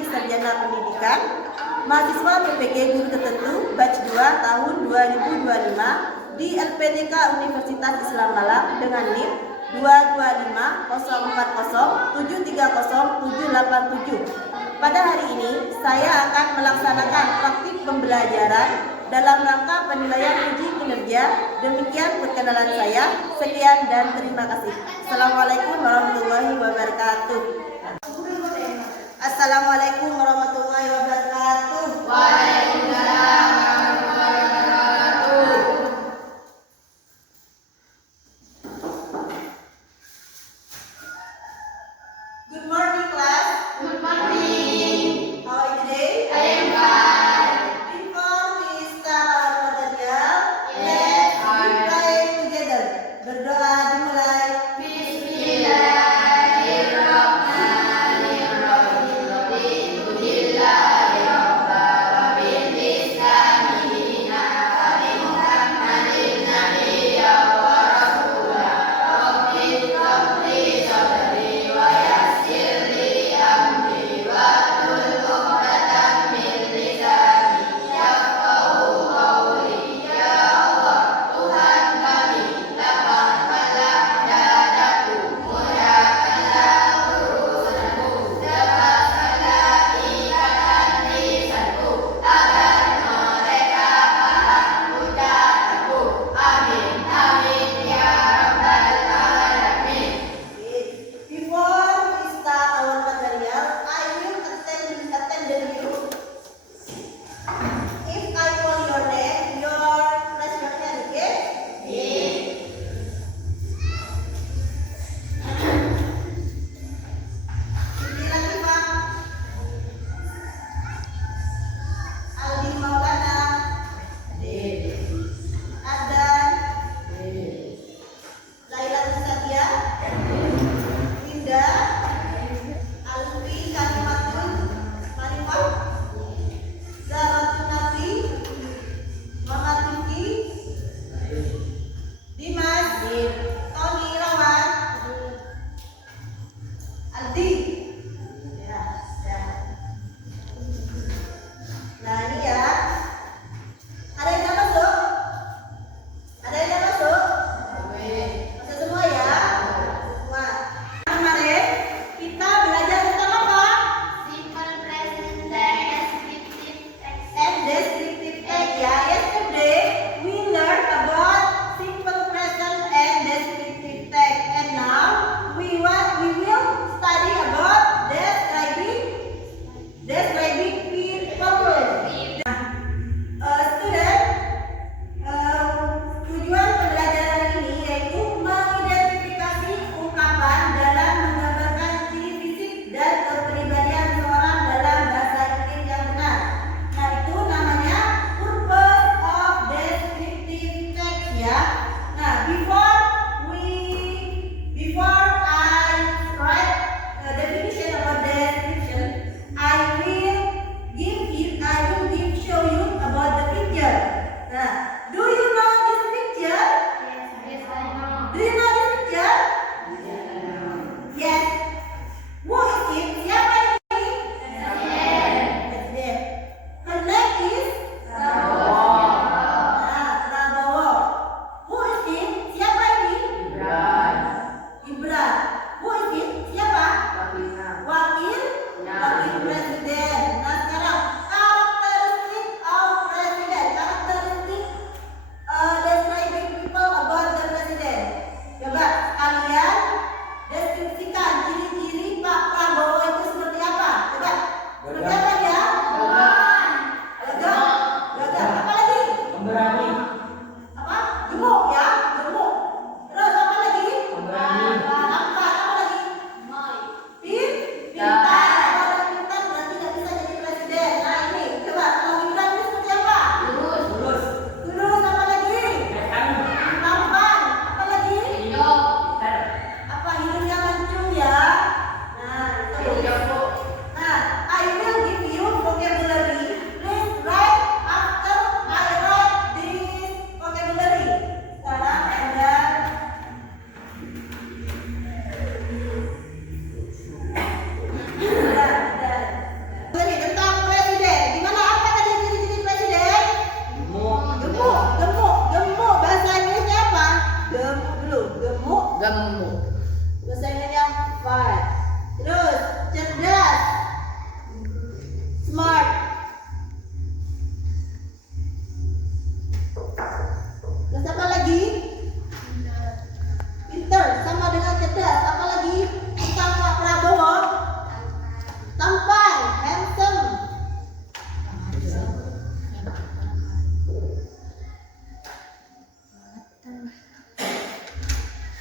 Prodi Sarjana Pendidikan, mahasiswa PPG Guru Tertentu batch 2 tahun 2025 di LPTK Universitas Islam Malang dengan NIM 2250407300787. Pada hari ini saya akan melaksanakan praktik pembelajaran dalam rangka penilaian uji kinerja. Demikian perkenalan saya. Sekian dan terima kasih. Assalamualaikum warahmatullahi wabarakatuh. Assalamualaikum warahmatullahi wabarakatuh. Waalaikumsalam warahmatullahi wabarakatuh. Good morning, class. Good morning. How are you today? I am fine. Before we start our material, Yes, let's pray together. Berdoa dimulai. Bismillahirrahmanirrahim.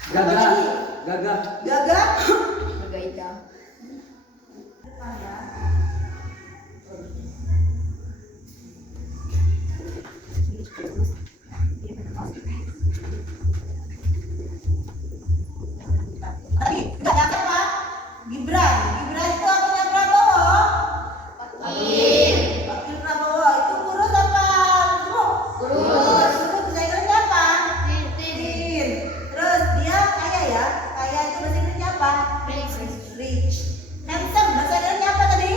Apa Gagah. lagi? Gagah. Gagah. Begaita. Depan ya. Tadi nggak ada apa? Gibran. Gibran itu apanya Prabowo? Wakil. Wakil Prabowo itu kurus apa gemuk? Kurus. Kurus bahasa Inggrisnya apa? Titin. Tin. Terus dia kaya ya? Kaya itu bahasa Inggrisnya apa? Rich. Handsome bahasa Inggrisnya apa tadi?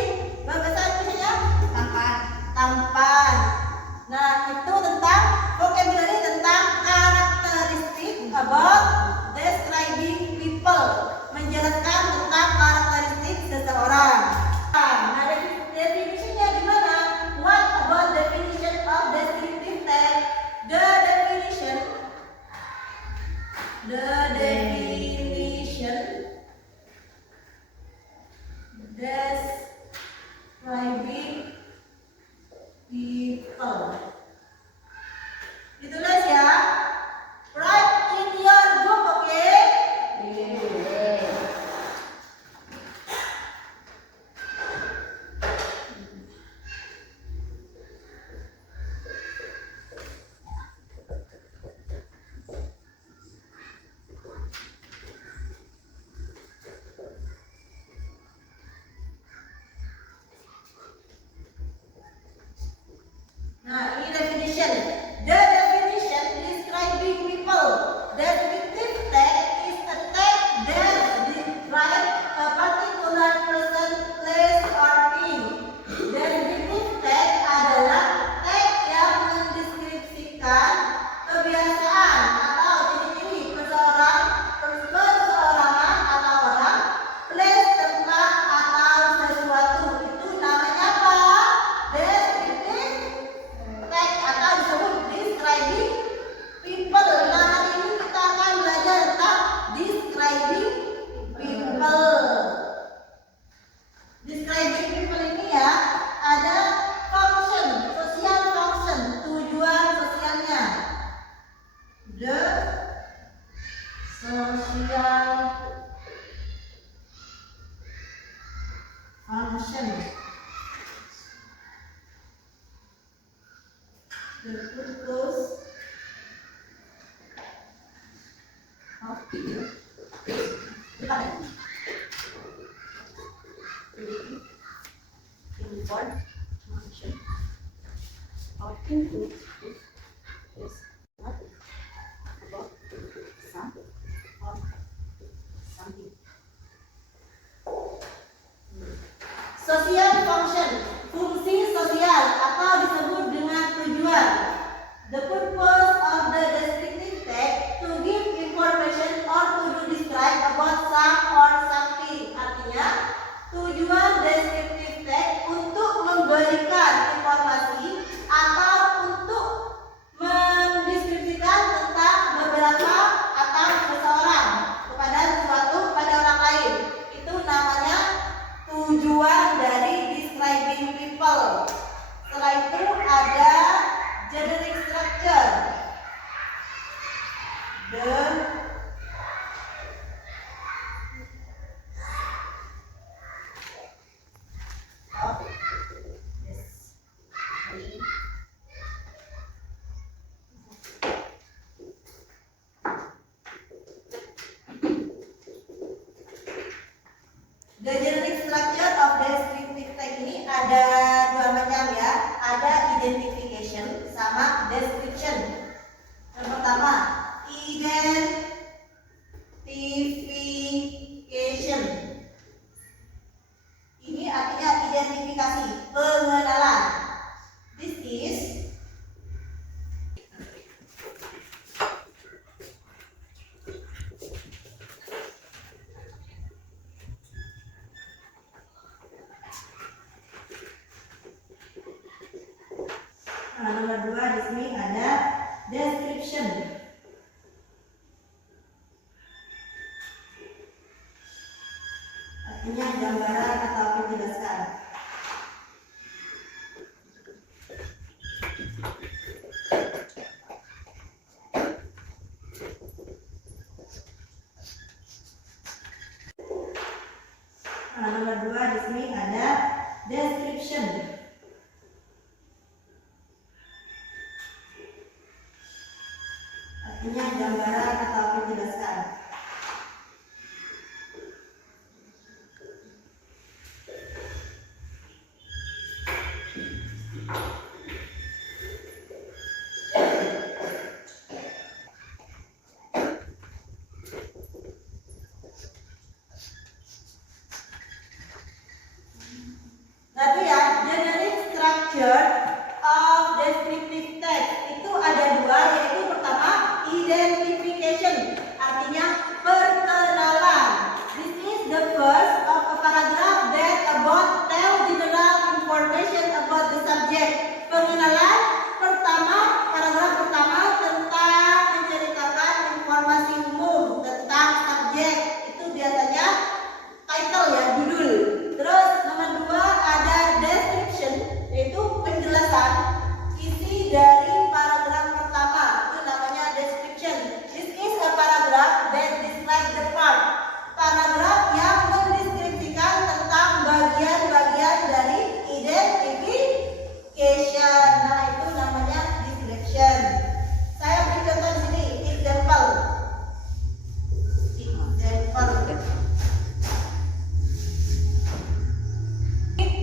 Bahasa Inggrisnya? Tampan. Tampan. Nah, itu tentang vocabulary tentang karakteristik about describing people, menjelaskan tentang karakteristik seseorang. Nah, definisinya gimana? What about definition of descriptive text? The definition describing people. Ditulis ya. Write in your book, oke? Nah, ini definition. The definition describing people. Descriptive text is a text that describes a particular person, place, or thing. Descriptive text adalah teks yang mendeskripsikan kebiasaan atau ciri-ciri perorangan atau orang, place, tempat, atau sesuatu. Itu namanya apa? Descriptive teks atau disebut describing people. Nah, hari ini kita akan belajar tentang describing people. Describing people ini ya ada function, social function, tujuan sosialnya. The social function. The purpose of social function, fungsi sosial atau disebut dengan tujuan. The purpose of the descriptive text to give information or to describe about some or something. Artinya, tujuan descriptive text untuk memberikan informasi atau untuk mendeskripsikan tentang beberapa atau seseorang kepada sesuatu kepada orang lain. Itu namanya tujuan dari describing people. Setelah itu ada generic structure. The The generic structure of descriptive text ini ada dua macam ya. Ada identification sama description. Yang pertama, identification. Ini artinya identifikasi, pengenalan. This is nomor dua di sini ada description. Artinya gambaran atau penjelasan. kedua di sini ada description. Artinya gambaran atau penjelasan. Nah itu ya, generic structure of descriptive text itu ada dua, yaitu pertama identification, artinya perkenalan. This is the first of a paragraph that about tell general information about the subject. Pengenalan pertama, paragraf pertama tentang menceritakan informasi umum tentang subjek. Itu biasanya title ya, judul. Terus nomor dua ada description, yaitu penjelasan isi dari paragraf pertama. Itu namanya description. This is a paragraph that describes the part. Paragraf yang mendeskripsikan tentang bagian-bagian dari identification. Nah, itu namanya description. Saya beri contoh di sini, example.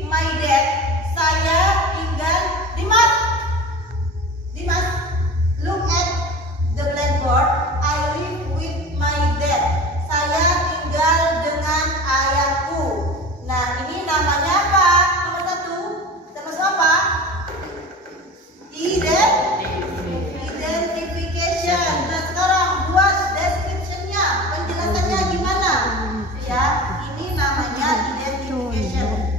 My dad, saya tinggal Dimas. Dimas, look at the blackboard. I live with my dad. Saya tinggal dengan ayahku. Nah, ini namanya apa? Nomor satu, termasuk apa? Identification. Nah, sekarang buat description-nya, penjelasannya gimana? Ya, ini namanya identification.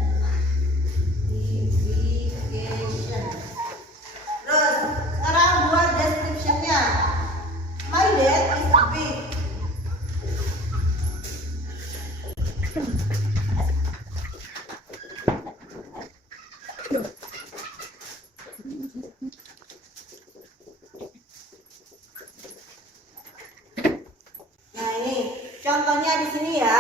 Terus sekarang buat description-nya. My dad is big. Nah ini contohnya di sini ya.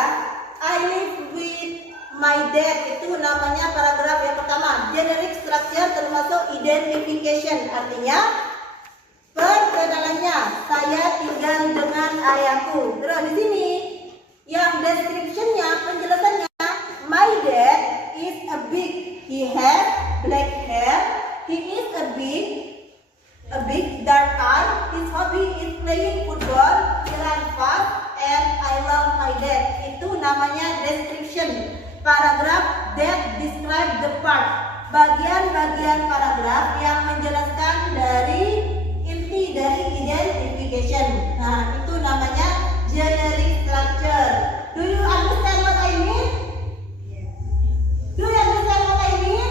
I live with my dad, itu namanya paragraf yang pertama. Generic structure termasuk identification, artinya perkenalannya. Saya tinggal dengan ayahku. Terus di sini yang description-nya, penjelasannya. My dad is a big. He has black hair. He is a big dark eye. His hobby is playing football. He runs fast and I love my dad. Itu namanya description. Paragraf that describe the part. Bagian-bagian paragraf yang menjelaskan dari inti dari identification. Nah, itu namanya generic structure. Do you understand what I mean? Do you understand what I mean?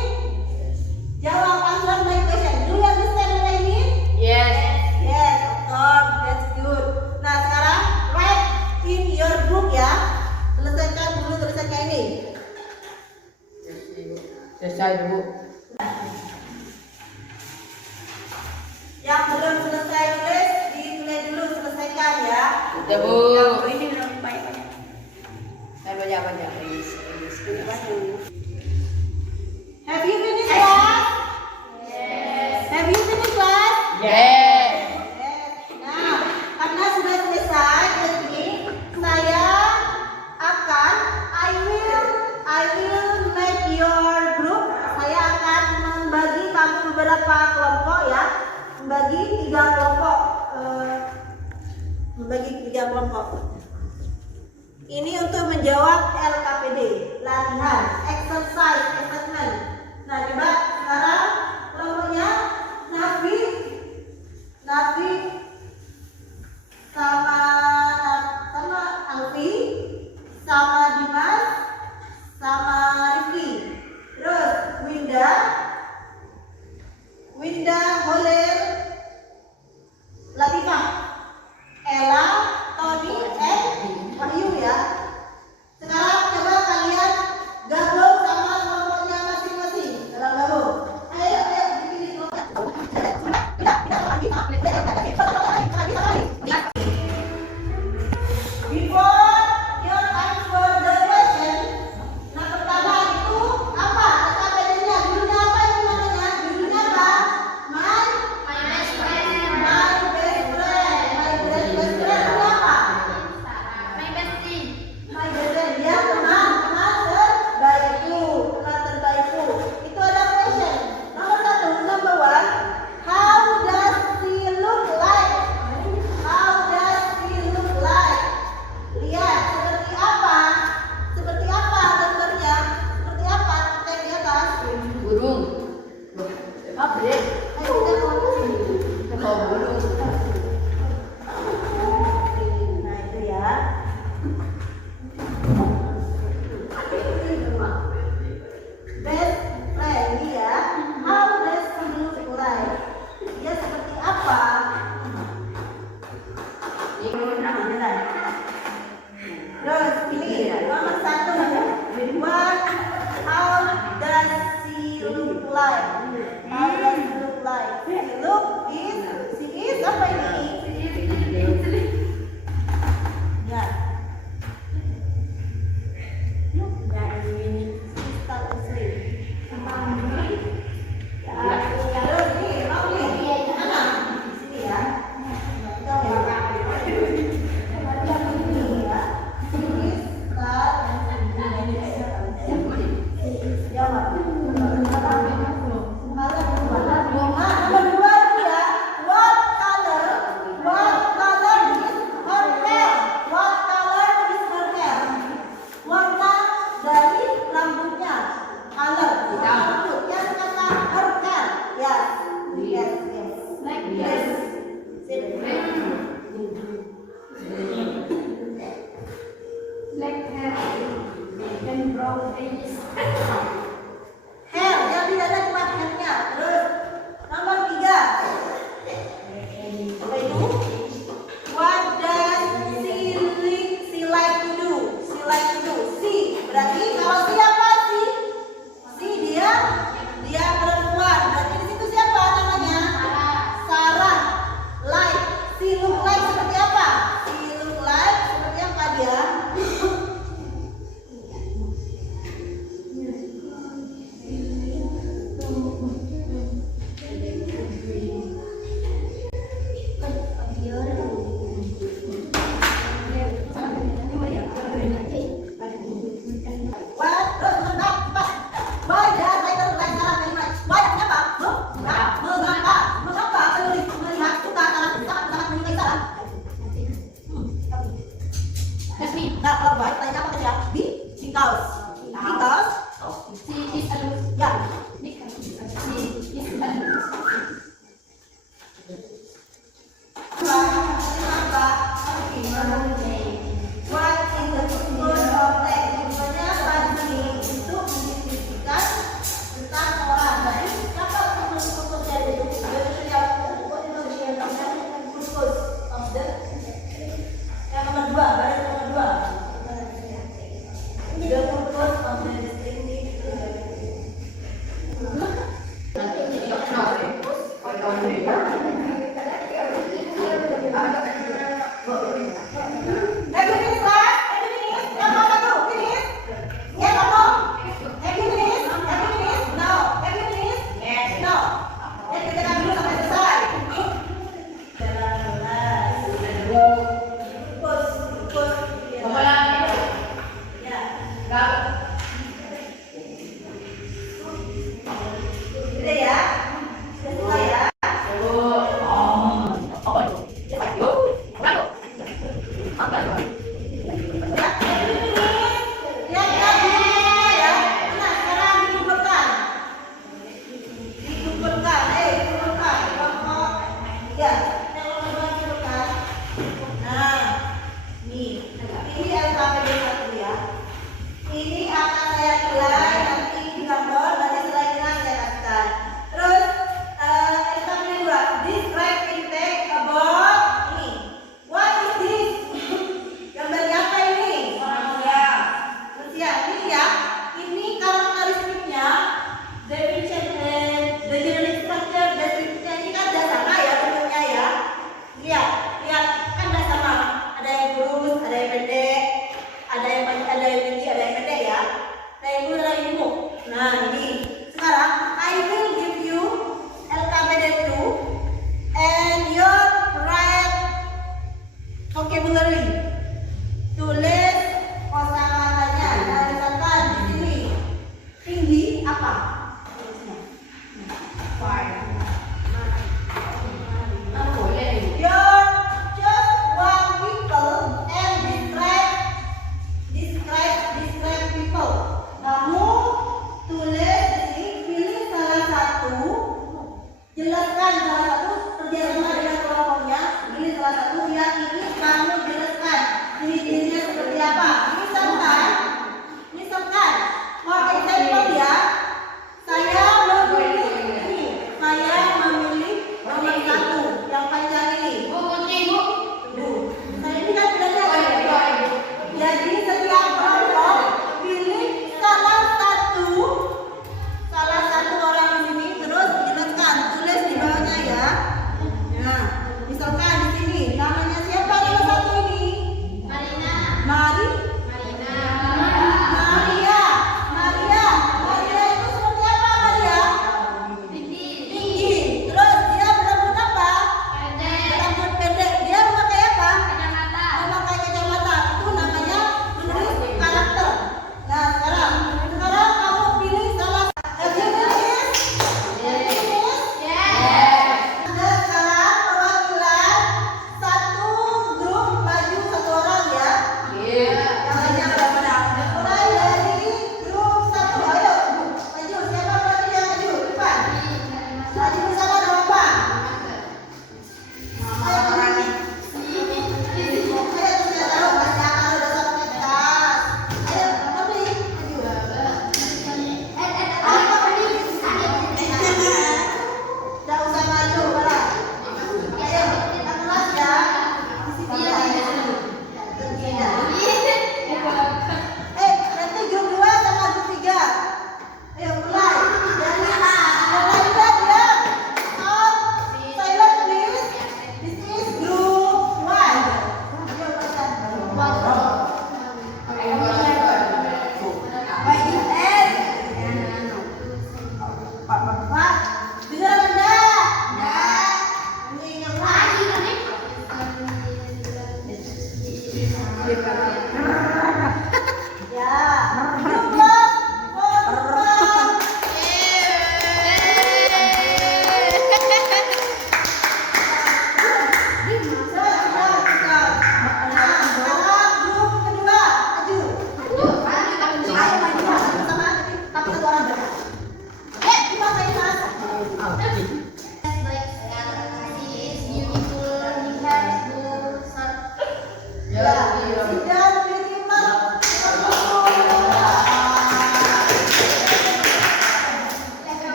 Jawab, answer my question. Do you understand what I mean? Yes. Yes, of course, that's good. Nah, sekarang write in your book ya. Selesaikan dulu tulisannya ini. Selesai Bu. Yang belum selesai tulis, ditulis dulu, selesaikan ya. Udah Bu. Ini belum banyak. Saya banyak. Have you finished class? Yes. Have you finished class? Yes. Yes. Nah, karena sudah selesai, jadi saya akan I will make your group. Saya akan membagi kamu beberapa kelompok ya, membagi 3 kelompok. Ini untuk menjawab LKPD, latihan, exercise, assessment. Nah, coba sekarang kelompoknya Nafi sama Alfi, sama Dimas, sama Rifki. Terus Winda, Holer, Latifah, Ella, Tony, Wahyu ya. Sekarang coba kalian gabung sama kelompoknya masing-masing. Sekarang gabung.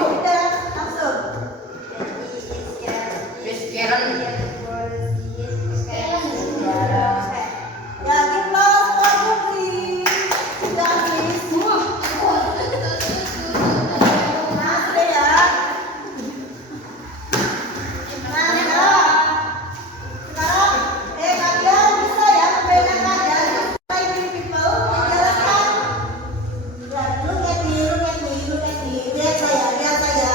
Udah, langsung. Ya, kita separuh please. Sudah please. Nah, sudah ya. Nah, sekarang, kalian bisa ya membedakan ya describing people, menjelaskan. Ya, look at me, look at me, look at me. Lihat saya, lihat saya,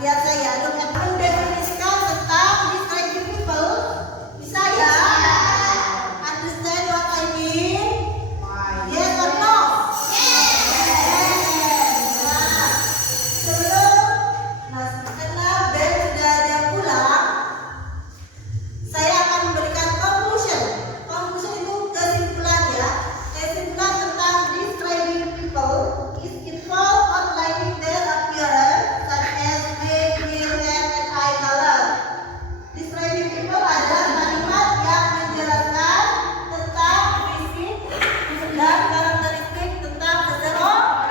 lihat saya. Look at me. Mendefinisikan tentang describing people. Bisa ya? Understand what I mean? Yes or no? Nah, karena Ben sudah jam pulang, saya akan memberikan conclusion. Conclusion itu kesimpulan ya. Kesimpulan tentang describing people is involved outlining their appearance such as weight, hair, and eye color. Describing people adalah kalimat yang menjelaskan tentang fisik dan karakteristik tentang seseorang.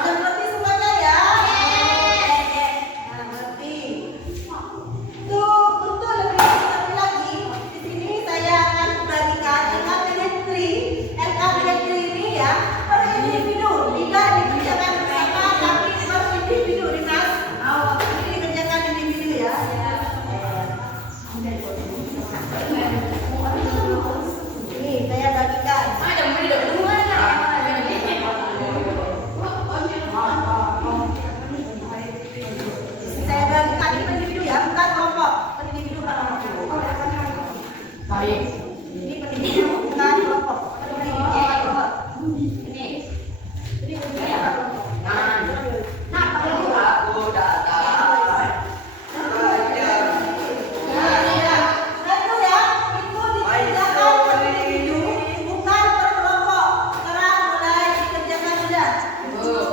Sudah mengerti semuanya ya? Nah, mengerti. Untuk lebih mengerti lagi, di sini saya akan membagikan NKBD ini ya per individu. Tidak dikerjakan bersama, tapi per individu, Dimas. Ini dikerjakan individu ya. Ini saya bagikan. Saya bagikan ini per individu ya, bukan kelompok. Per individu bukan kelompok. Ini per individu bukan kelompok. Per individu bukan kelompok. Itu ya, itu dikerjakan per individu, bukan per kelompok. Sekarang mulai dikerjakan sudah. Duduk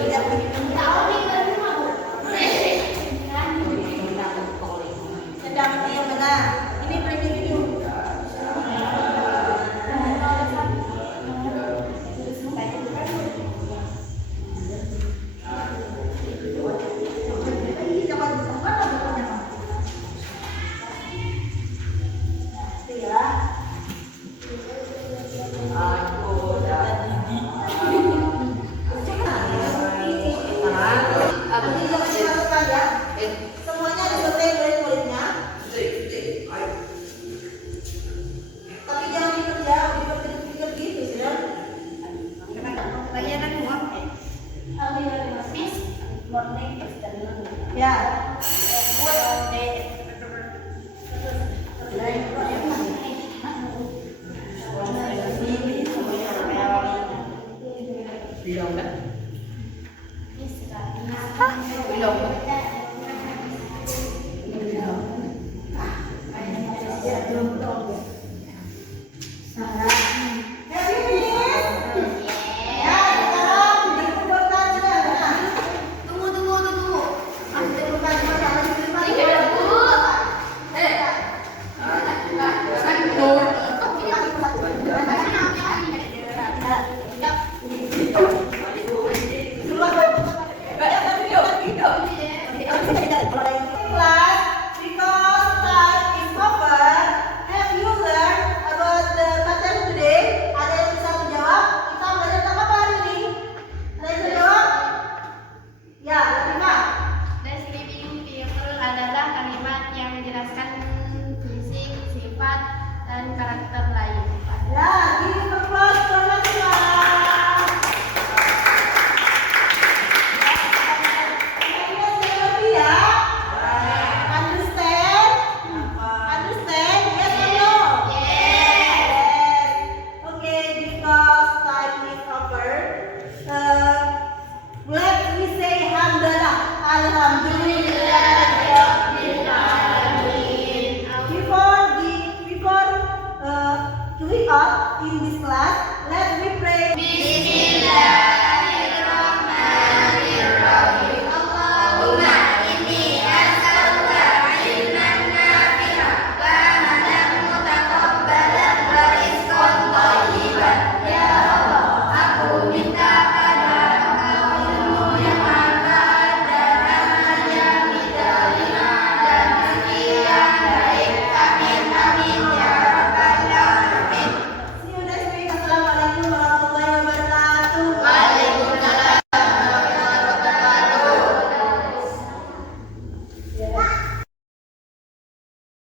tidak sedang yang benar. Ini per individu. Semuanya diselesaikan dari kulitnya. Tapi jangan dikerja, dipikir gitu sudah. Ya.